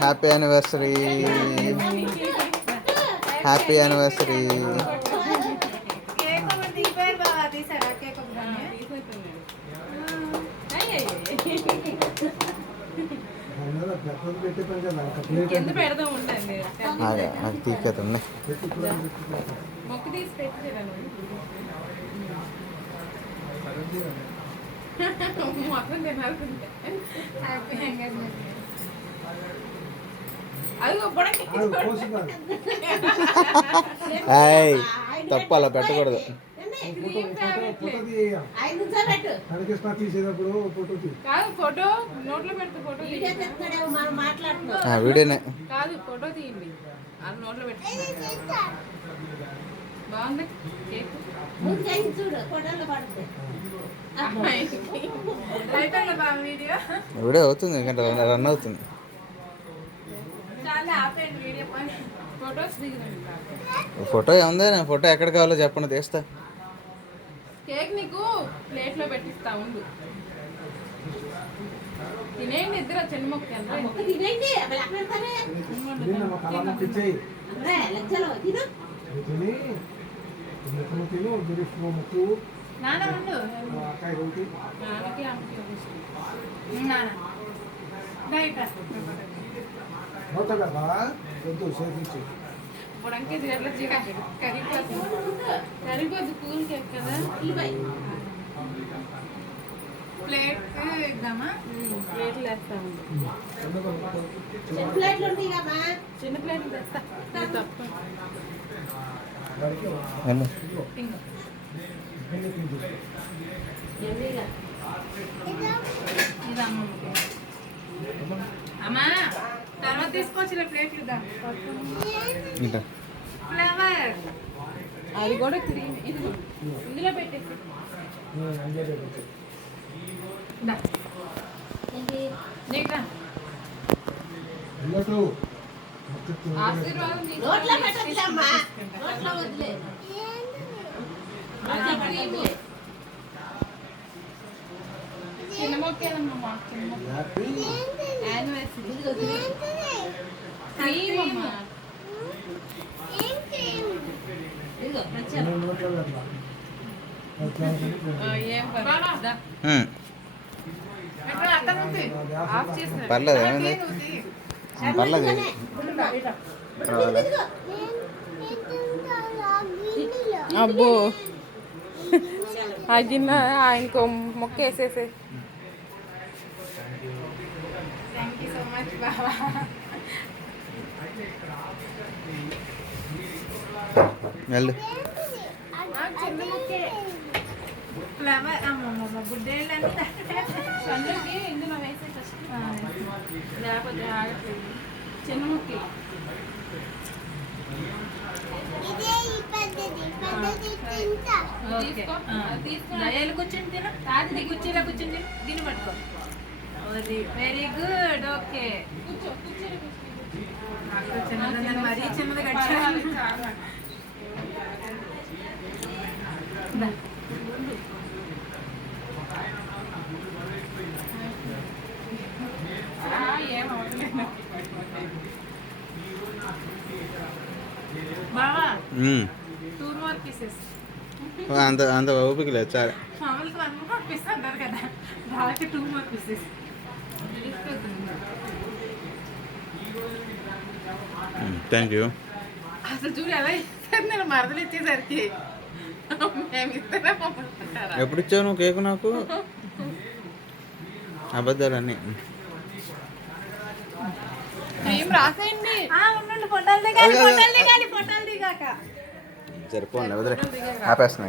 Happy anniversary, happy anniversary. అది తీకేతుంది. తప్పు అలా పెట్టకూడదు. వీడియోనే కాదు, ఫోటో తీయండి. నోట్లో పెట్టుకుంటారు. బాగుంది కేక్. వీడియో అవుతుంది, ఎందుకంటే రన్ అవుతుంది. ఫోటో ఏముంది, నేను ఫోటో ఎక్కడ కావాలో చెప్పండి, తీస్తా. కేక్ నీకు ప్లేట్ లో పెట్టిస్తా ఉండు. తినేయండి ఇద్దరు. చిన్న మొక్క నాన్న ఉండు. నాన్నకి అమ్మకి పొడంకి కరిగిపోద్దు. కూల్ కేక్ కదా. ప్లేట్ ఇద్దామా? ప్లేట్లు వేస్తాము. చిన్న ప్లేట్లు తెస్తా. తప్ప అమ్మా తర్వాత తీసుకోవచ్చు ప్లేట్లు. ఫ్లవర్ అది కూడా క్రీమ్ ఇందులో పెట్టేసి. ఆశీర్వాదం చిన్న మొక్కేదమ్మా. చిన్న మొక్క యానివర్సరీ క్రీమ్ అమ్మా. పర్లేదు, పర్లేదు. అబ్బో ఆ గిన్నె ఆయనకు మొక్క వేసేసే. థ్యాంక్ యూ సో మచ్ బాబా. చిన్న మొక్కే ఫ్లవర్. అమ్మమ్మ బుడ్డేళ్ళని సన్నుకి ఇందులో వేసే ఫస్ట్, లేకపోతే ఆగట్లేదు. చిన్న మొక్కే దయాలు కూర్చొని తిన. కాదు కుర్చీలో కూర్చొని దీన్ని పట్టుకో. Very good. ఓకే కూర్చో. చిన్నది మరీ చిన్నది కట్టాలి. బావా అంత ఓపిక లేదు. చాలా పంపిస్తుంటారు కదా, వాళ్ళకి 2 more pieces. Thank you. అసలు చూడు ఎలా ఇస్తారు. నేను మరదలు ఇచ్చేసరికి మేము ఇస్తారా పంపిస్తారా? ఎప్పుడు ఇచ్చావు నువ్వు కేకు నాకు? అబద్ధాలన్నీ. ఏం రాసేయండి. సరిపోండి, వదిలే ఆపేస్తున్నా.